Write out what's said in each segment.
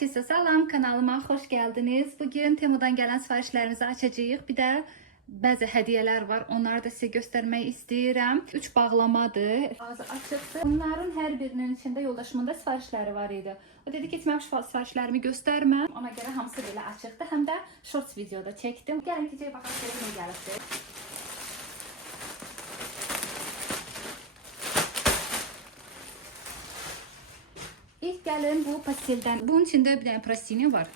Herkese selam, kanalıma hoş geldiniz. Bugün Temu'dan gelen sifarişlerinizi açacağıq. Bir də bəzi hədiyələr var. Onları da sizə göstərmək istəyirəm. 3 bağlamadır. Ağzı açıqdır. Bunların hər birinin içində yoldaşımın da sifarişləri var idi. O dedi ki, mən sifarişlərimi göstərməm. Ona görə hamısı belə açıqdır. Həm də shorts videoda çəkdim. Gəlin ki, baxaq nə gəlibdir. İlk gəlin bu pasteldən. Bunun içində bir dənə prastini var.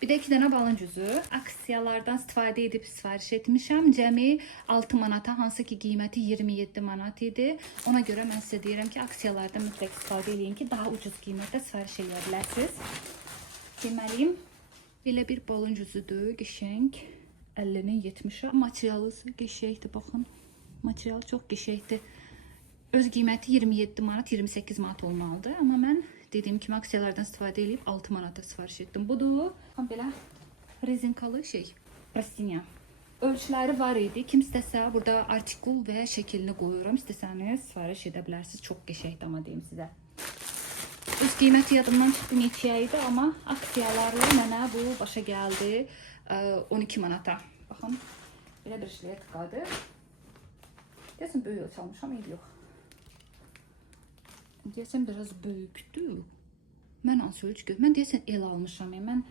Bir də 2 dənə baloncuzu. Aksiyalardan istifadə edib sifariş etmişəm. Cəmi 6 manata, hansı ki qiyməti 27 manat idi. Ona görə mən sizə deyirəm ki, aksiyalardan mütləq istifadə edin ki, daha ucuz qiymətdə sifariş edə bilərsiniz. Deməliyim, belə bir baloncuzudur, qəşəng. 50-nin 70-ə. Materialı qəşəngdir, baxın. Material çox qəşəngdir. Öz qiyməti 27 manat, 28 manat olmalıdır. Amma mən dediyim kimi aksiyalardan istifadə edib 6 manata sifariş etdim. Budur. Belə rezinkalı şey, prastiniya. Ölçüləri var idi. Kim istəsə burada artikul və şəklini qoyuram. İstəsəniz sifariş edə bilərsiniz. Çox qəşəngdir amma deyim sizə. Öz qiyməti yadımdan çıxdı neçəyə idi, amma aksiyalarla mənə bu başa gəldi 12 manata. Baxın, belə bir şletkadır. Deyəsən böyük ölçü almışam, indi yox. Deyəsən biraz böyükdür. Mən hansı ölçü gördüm? Mən deyəsən el almışam. Mən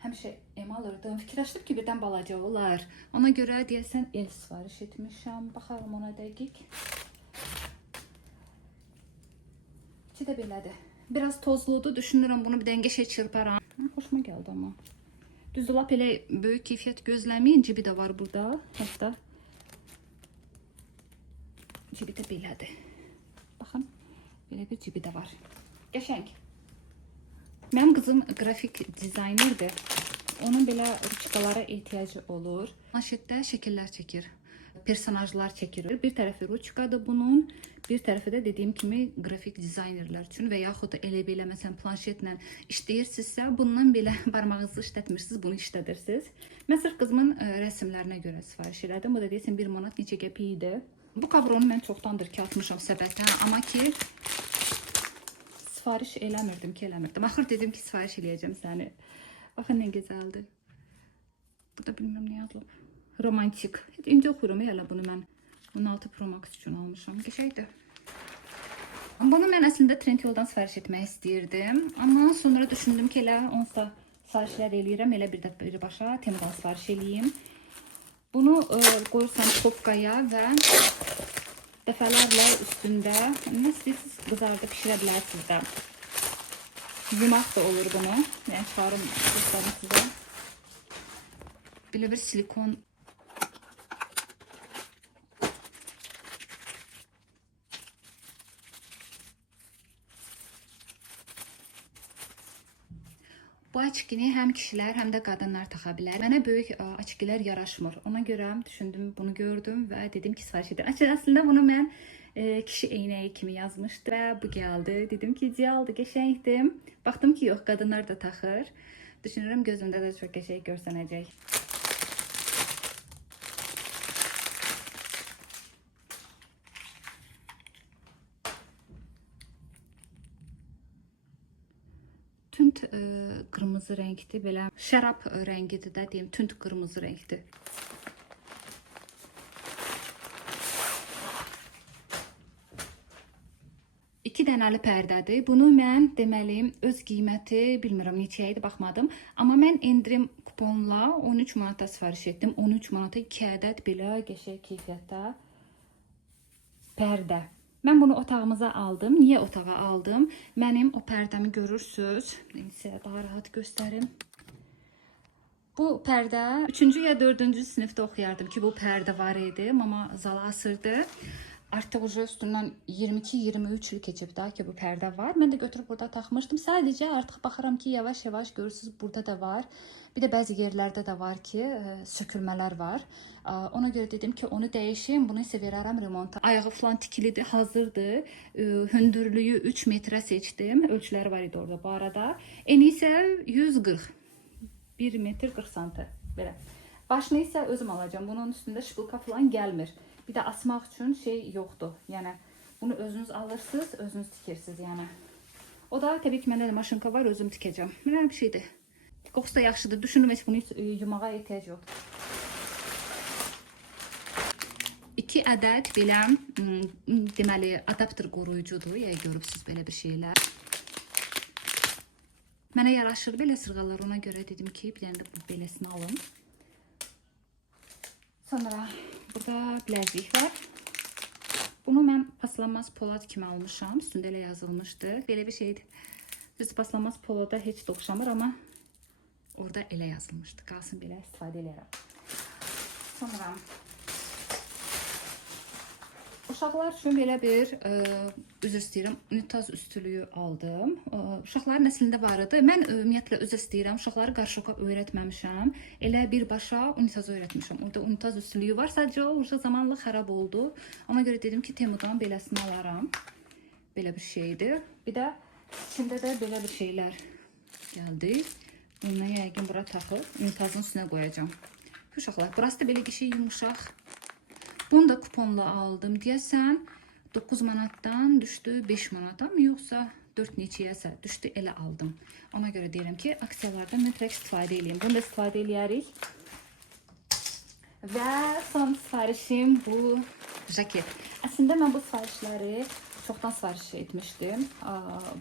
həmişə M alırdım. Fikirləşdim ki, birdən balaca olar. Ona görə deyəsən el sifariş etmişəm. Baxalım ona dəqiq. İçi də belədir. Biraz tozludur. Düşünürəm bunu bir dəngə şey çırparam. Xoşuma gəldi amma. Düzdür, lap elə böyük keyfiyyət gözləməyin. Cibi də var burada. Hətta cibi də belədir. Baxın. Belə bir cibi də var. Qəşəng. Mənim qızım qrafik dizaynerdir. Onun belə ruçkalara ehtiyacı olur. Planşetdə şəkillər çəkir. Personajlar çəkir. Bir tərəfi ruçkadır bunun. Bir tərəfi də dediyim kimi qrafik dizaynerlər üçün və yaxud da elə belə məsələn planşetlə işləyirsinizsə, bundan belə barmağınızı işlətmirsiniz, bunu işlədirsiniz. Mən sırf qızımın rəsmlərinə görə sifariş elədim. Bu da deyəsən 1 manat neçə qəpik idi. Bu kabronu mən çoxdandır ki atmışam səbətə, amma ki sifariş eləmirdim ki, eləmirdim. Axır dedim ki, sifariş eləyəcəm səni. Baxın nə gözəldir. Burada bilmirəm nə yazılıb. Romantik. İncə oxuyorum elə bunu mən 16 Pro Max üçün almışam. Qəşəngdir. Bunu mən əslində Trendyoldan sifariş etmək istəyirdim. Amma sonra düşündüm ki, elə onsuz sifarişlər eləyirəm. Elə birbaşa Temudan sifariş eləyim. Bunu qoyursan topkaya və dəfələrlə üstündə nə istəyirsiniz qızarda pişirə bilərsiniz də. Yumaq da olur bunu. Yəni çıxarım göstərim sizə. Belə bir silikon. Bu açkini həm kişilər, həm də qadınlar taxa bilər. Mənə böyük açkilər yaraşmır. Ona görə düşündüm, bunu gördüm və dedim ki, sifariş edim. Əslində bunu mən kişi eynəyi kimi yazmışdım və bu gəldi. Dedim ki, idealdır, qəşəngdir. Baxdım ki, yox, qadınlar da taxır. Düşünürəm gözümdə də çox qəşəng görsənəcək. Tünd qırmızı rəngdir, belə şərab rəngidir də deyim, tünd qırmızı rəngdir. İki dənəli pərdədir. Bunu mən deməliyim öz qiyməti bilmirəm neçə idi, baxmadım. Amma mən endirim kuponla 13 manata sifariş etdim. 13 manata 2 ədəd belə qəşəng keyfiyyətdə pərdə. Mən bunu otağımıza aldım. Niyə otağa aldım? Mənim o pərdəmi görürsünüz. Sizə daha rahat göstərim. Bu pərdə 3-cü ya 4-cü sinifdə oxuyardım ki, bu pərdə var idi. Mama zala asırdı. Artıq üstündən 22-23 il keçib daha ki, bu pərdə var. Mən də götürüb burada taxmışdım. Sadəcə artıq baxıram ki, yavaş-yavaş görürsünüz, burada da var. Bir də bəzi yerlərdə də var ki, sökülmələr var. Ona görə dedim ki, onu dəyişim, bunu isə verərəm remonta. Ayağı falan tikilidir, hazırdır. Hündürlüyü 3 metrə seçdim. Ölçüləri var idi orada bu arada. Eni isə 140. 1 metr 40 santı. Belə. Başını isə özüm alacağım. Bunun üstündə şpılka falan gəlmir. Bir də asmaq üçün şey yoxdur. Yəni bunu özünüz alırsınız, özünüz tikirsiniz. Yəni O da təbii ki, məndə də maşınka var, özüm tikəcəm. Mənə bir şeydir. Qoxusu da yaxşıdır. Düşündüm heç bunu yumağa ehtiyac yoxdur. 2 ədəd belə deməli adapter qoruyucudur. Ya görübsüz belə bir şeylər. Mənə yaraşır belə sırğalar, ona görə dedim ki, bir dənə də bu beləsini alım. Sonra burada biləzik var. Bunu mən paslanmaz polad kimi almışam. Üstündə elə yazılmışdı. Belə bir şeydir. Düz paslanmaz polada heç də oxşamır, amma orada elə yazılmışdı. Qalsın belə istifadə edərəm. Sonra uşaqlar üçün belə bir, üzr istəyirəm, unitaz üstülüyü aldım. Uşaqların əslində var idi. Mən ümumiyyətlə üzr istəyirəm, uşaqları qarşoka öyrətməmişəm. Elə birbaşa unitaz öyrətmişəm. Orada unitaz üstülüyü var. Sadəcə o zamanla xarab oldu. Ona görə dedim ki, Temudan beləsini alaram. Belə bir şeydir. Bir də içində də belə bir şeylər gəldi. Bunu yəqin bura taxıb unitazın üstünə qoyacağam. Uşaqlar, burası da belə qəşəng yumuşaq. Bunu da kuponla aldım. Deyəsən 9 manatdan düşdü 5 manata mı, yoxsa 4 neçəyəsə düşdü, elə aldım. Ona görə deyirəm ki, aksiyalardan mütləq istifadə edeyim. Bunu da istifadə edərik. Və son sifarişim bu jaket. Əslində mən bu sifarişləri çoxdan sifariş etmişdim.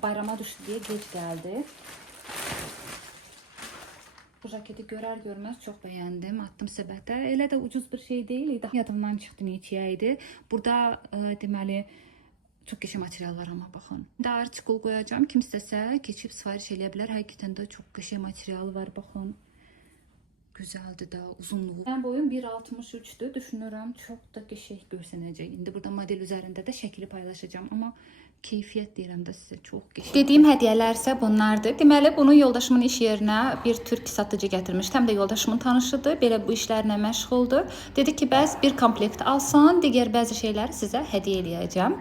Bayrama düşdü deyə gec gəldi. Bu jaketi görər görməz çox bəyəndim. Attım səbətə. Elə də ucuz bir şey deyil. Yadımdan çıxdı neçəyə idi. Burada deməli çox qəşəng material var, amma baxın. Daha artikul qoyacağam. Kim istəsə keçib sifariş eləyə bilər. Həqiqətən də çox qəşəng materialı var, baxın. Gözəldir də, uzunluğu. Mən boyum 1.63'dür. Düşünürəm çox da qəşəng görsənəcək. İndi burada model üzərində də şəkli paylaşacağım, amma keyfiyyət deyirəm də sizə, çox qəşəng. Dediyim hədiyyələr isə bunlardır. Deməli, bunu yoldaşımın iş yerinə bir türk satıcı gətirmişdi. Həm də yoldaşımın tanışıdır. Belə bu işlərlə məşğuldur. Dedi ki, bəs bir komplekt alsan, digər bəzi şeyləri sizə hədiyyə eləyəcəm.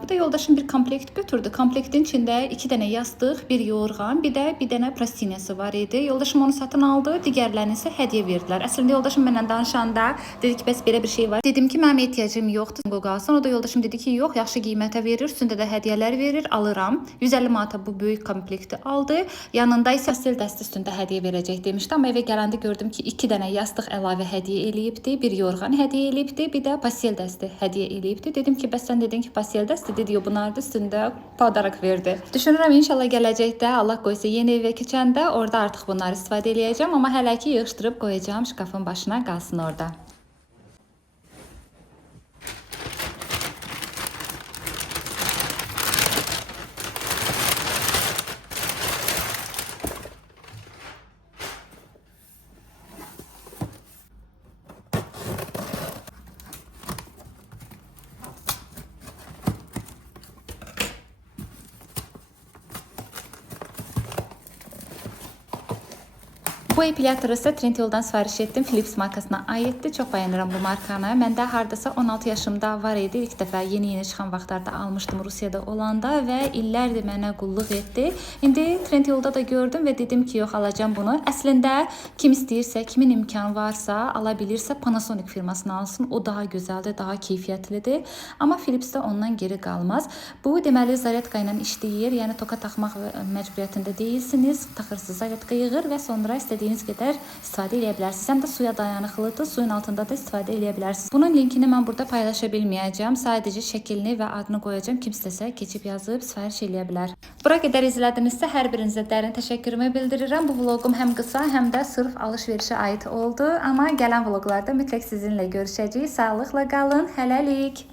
Bu da yoldaşım bir komplekt götürdü. Komplektin içində 2 dənə yastıq, bir yorğan, bir dənə prostiniyası var idi. Yoldaşım onu satın aldı, digərlərini isə hədiyyə verdilər. Əslində yoldaşım mənlə danışanda dedi ki, bəs belə bir şey var. Dedim ki, mənim ehtiyacım yoxdur. Qalsın. O da yoldaşım dedi ki, yox, yaxşı qiymətə verir. Üstündə də hədiyyələr verir, alıram. 150 manata bu böyük komplekti aldı. Yanında isə pastel dəsti üstündə hədiyyə verəcək demişdi. Amma evə gələndə gördüm ki, 2 dənə yastıq əlavə hədiyyə eləyibdi, bir yorğan hədiyyə eləyibdi, bir də pastel dəsti hədiyyə eləyibdi. Dedim ki, bəs sən dedin ki, pastel dəsti, dedi, bunlar da üstündə padarak verdi. Düşünürəm inşallah gələcəkdə Allah qoysa yeni evə keçəndə orada artıq bunları istifadə eləyəcəm, amma hələ ki yığışdırıb qoyacağam şkafın başına, qalsın orada. Bu epilatoru isə Trendyoldan sifariş etdim. Philips markasına aiddir. Çox bəyənirəm bu markanı. Məndə hardasa 16 yaşımda var idi. İlk dəfə yeni çıxan vaxtlarda almışdım Rusiyada olanda və illərdir mənə qulluq etdi. İndi Trendyolda da gördüm və dedim ki, yox, alacağım bunu. Əslində kim istəyirsə, kimin imkanı varsa, ala bilirsə Panasonic firmasını alsın. O daha gözəldir, daha keyfiyyətlidir. Amma Philips də ondan geri qalmaz. Bu deməli zaryadka ilə işləyir. Yəni toka taxmaq məcburiyyətində deyilsiniz. Taxırsınız, zaryadka yığır və sonra istədiyiniz qədər istifadə edə bilərsiniz. Həm də suya dayanıqlıdır. Suyun altında da istifadə edə bilərsiniz. Bunun linkini mən burada paylaşa bilməyəcəm. Sadəcə şəklini və adını qoyacağam. Kim istəsə keçib yazıb sifariş edə bilər. Bura qədər izlədinizsə hər birinizə dərin təşəkkürümü bildirirəm. Bu vloqum həm qısa, həm də sırf alış-verişə aid oldu. Amma gələn vloqlarda mütləq sizinlə görüşəcəyik. Sağlıqla qalın. Hələlik.